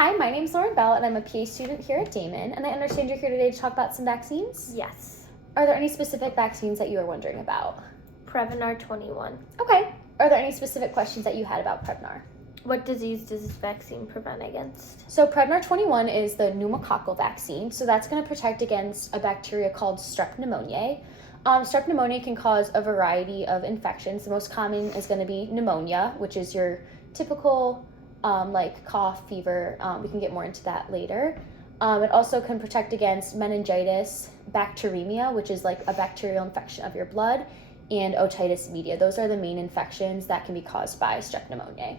Hi, my name's Lauren Bell, and I'm a PA student here at Damon, and I understand you're here today to talk about some vaccines? Yes. Are there any specific vaccines that you are wondering about? Prevnar 21. Okay. Are there any specific questions that you had about Prevnar? What disease does this vaccine prevent against? So Prevnar 21 is the pneumococcal vaccine, so that's going to protect against a bacteria called Strep pneumoniae. Strep pneumoniae can cause a variety of infections. The most common is going to be pneumonia, which is your typical like cough, fever. We can get more into that later. It also can protect against meningitis, bacteremia, which is like a bacterial infection of your blood, and otitis media. Those are the main infections that can be caused by Strep pneumoniae.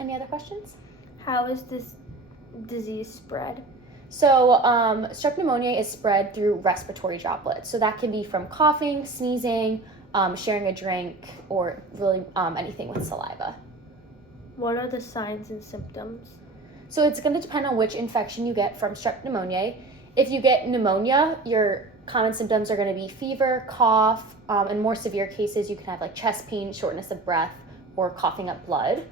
Any other questions? How is this disease spread? So Strep pneumoniae is spread through respiratory droplets. So that can be from coughing, sneezing, sharing a drink, or really anything with saliva. What are the signs and symptoms? So it's going to depend on which infection you get from Strep pneumoniae. If you get pneumonia, your common symptoms are going to be fever, cough, in more severe cases you can have like chest pain, shortness of breath, or coughing up blood.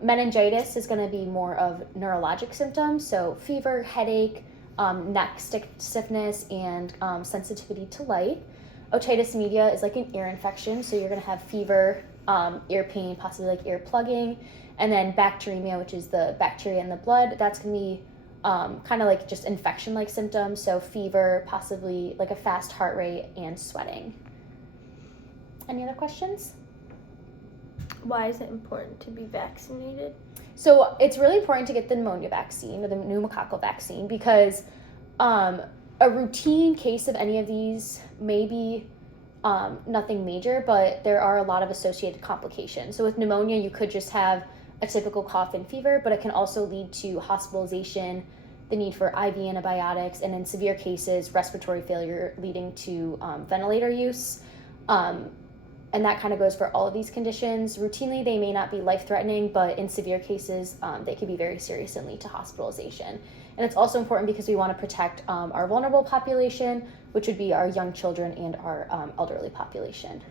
Meningitis is going to be more of neurologic symptoms, so fever, headache, neck stiffness, and sensitivity to light. Otitis media is like an ear infection, so you're going to have fever, ear pain, possibly like ear plugging, and then bacteremia, which is the bacteria in the blood. That's going to be kind of like just infection-like symptoms, so fever, possibly like a fast heart rate, and sweating. Any other questions? Why is it important to be vaccinated? So it's really important to get the pneumonia vaccine or the pneumococcal vaccine because a routine case of any of these may be nothing major, but there are a lot of associated complications. So with pneumonia, you could just have a typical cough and fever, but it can also lead to hospitalization, the need for IV antibiotics, and in severe cases, respiratory failure leading to ventilator use. And that kind of goes for all of these conditions. Routinely, they may not be life-threatening, but in severe cases, they can be very serious and lead to hospitalization. And it's also important because we want to protect our vulnerable population, which would be our young children and our elderly population.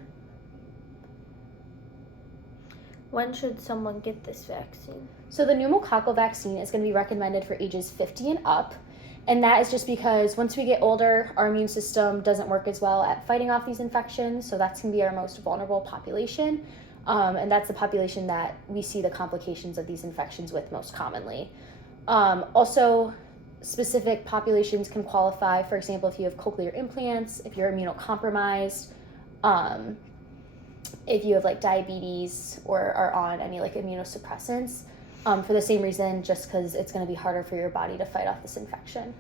When should someone get this vaccine? So the pneumococcal vaccine is going to be recommended for ages 50 and up. And that is just because once we get older, our immune system doesn't work as well at fighting off these infections. So that's going to be our most vulnerable population. And that's the population that we see the complications of these infections with most commonly. Also, specific populations can qualify, for example, if you have cochlear implants, if you're immunocompromised, if you have like diabetes or are on any like immunosuppressants. For the same reason, just because it's going to be harder for your body to fight off this infection.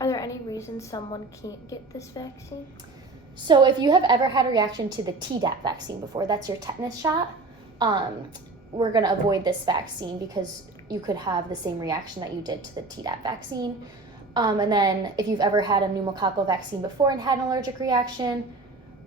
Are there any reasons someone can't get this vaccine? So if you have ever had a reaction to the Tdap vaccine before, that's your tetanus shot, we're going to avoid this vaccine because you could have the same reaction that you did to the Tdap vaccine. And then if you've ever had a pneumococcal vaccine before and had an allergic reaction,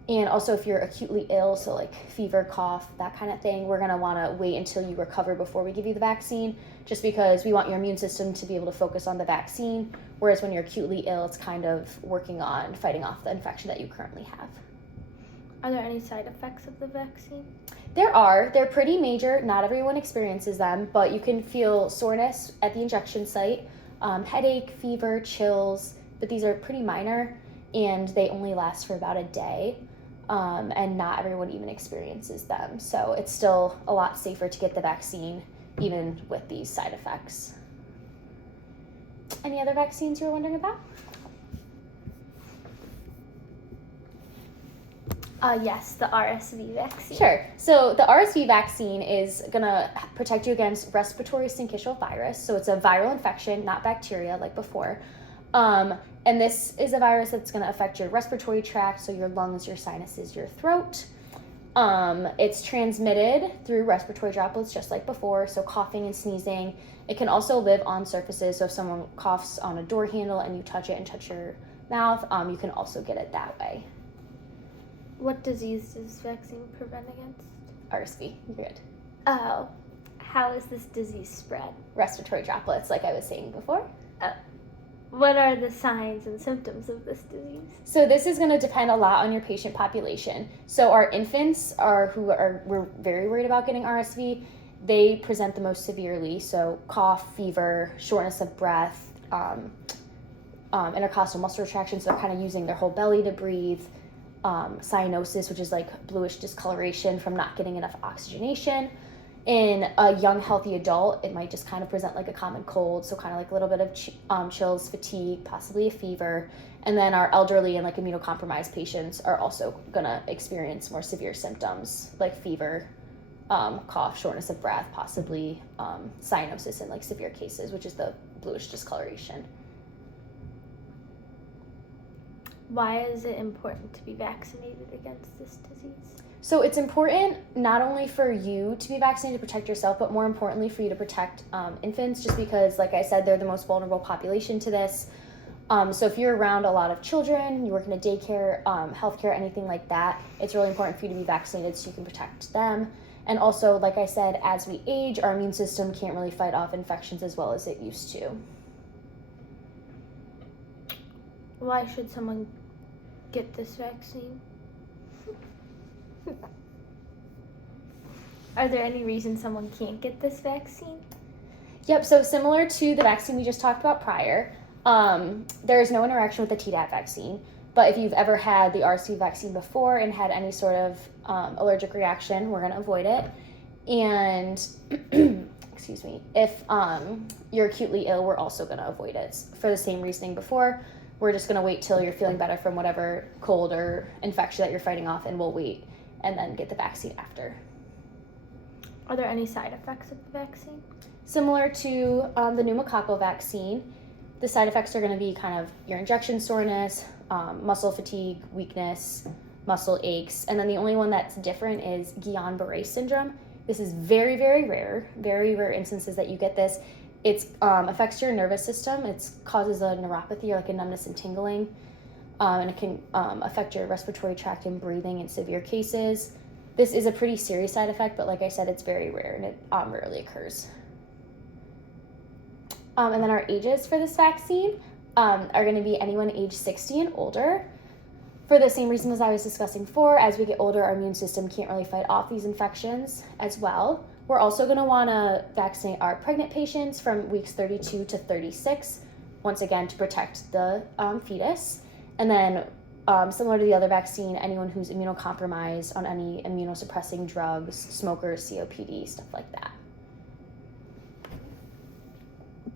and also if you're acutely ill, so like fever, cough, that kind of thing, we're going to want to wait until you recover before we give you the vaccine, just because we want your immune system to be able to focus on the vaccine, whereas when you're acutely ill, it's kind of working on fighting off the infection that you currently have. Are there any side effects of the vaccine? There are. They're pretty major. Not everyone experiences them, but you can feel soreness at the injection site, headache, fever, chills, but these are pretty minor, and they only last for about a day. And not everyone even experiences them. So it's still a lot safer to get the vaccine even with these side effects. Any other vaccines you were wondering about? Yes, the RSV vaccine. Sure. So the RSV vaccine is going to protect you against respiratory syncytial virus. So it's a viral infection, not bacteria like before. And this is a virus that's going to affect your respiratory tract, so your lungs, your sinuses, your throat. It's transmitted through respiratory droplets just like before, so coughing and sneezing. It can also live on surfaces, so if someone coughs on a door handle and you touch it and touch your mouth, you can also get it that way. What disease does this vaccine prevent against? RSV, you're good. Oh, how is this disease spread? Respiratory droplets, like I was saying before. What are the signs and symptoms of this disease? So this is going to depend a lot on your patient population. So our infants we're very worried about getting RSV. they present the most severely. So cough, fever, shortness of breath, intercostal muscle retraction, so they're kind of using their whole belly to breathe. Cyanosis, which is like bluish discoloration from not getting enough oxygenation. In a young, healthy adult, it might just kind of present like a common cold, so kind of like a little bit of chills, fatigue, possibly a fever. And then our elderly and like immunocompromised patients are also gonna experience more severe symptoms like fever, cough, shortness of breath, possibly cyanosis in like severe cases, which is the bluish discoloration. Why is it important to be vaccinated against this disease? So it's important not only for you to be vaccinated to protect yourself, but more importantly for you to protect infants, just because, like I said, they're the most vulnerable population to this. So if you're around a lot of children, you work in a daycare, healthcare, anything like that, it's really important for you to be vaccinated so you can protect them. And also, like I said, as we age, our immune system can't really fight off infections as well as it used to. Why should someone get this vaccine? Are there any reasons someone can't get this vaccine? Yep, so similar to the vaccine we just talked about prior, there is no interaction with the Tdap vaccine. But if you've ever had the RSV vaccine before and had any sort of allergic reaction, we're going to avoid it. And excuse me, if you're acutely ill, we're also going to avoid it for the same reasoning before. We're just going to wait till you're feeling better from whatever cold or infection that you're fighting off, and we'll wait and then get the vaccine after. Are there any side effects of the vaccine? Similar to the pneumococcal vaccine, the side effects are going to be kind of your injection soreness, muscle fatigue, weakness, muscle aches, and then the only one that's different is Guillain-Barré syndrome. This is very, very rare instances that you get this. It affects your nervous system. It causes a neuropathy, or like a numbness and tingling, and it can affect your respiratory tract and breathing in severe cases. This is a pretty serious side effect, but like I said, it's very rare and it rarely occurs. And then our ages for this vaccine are going to be anyone age 60 and older. For the same reason as I was discussing before, as we get older, our immune system can't really fight off these infections as well. We're also going to want to vaccinate our pregnant patients from weeks 32 to 36, once again to protect the fetus. And then similar to the other vaccine, anyone who's immunocompromised on any immunosuppressing drugs, smokers, COPD, stuff like that.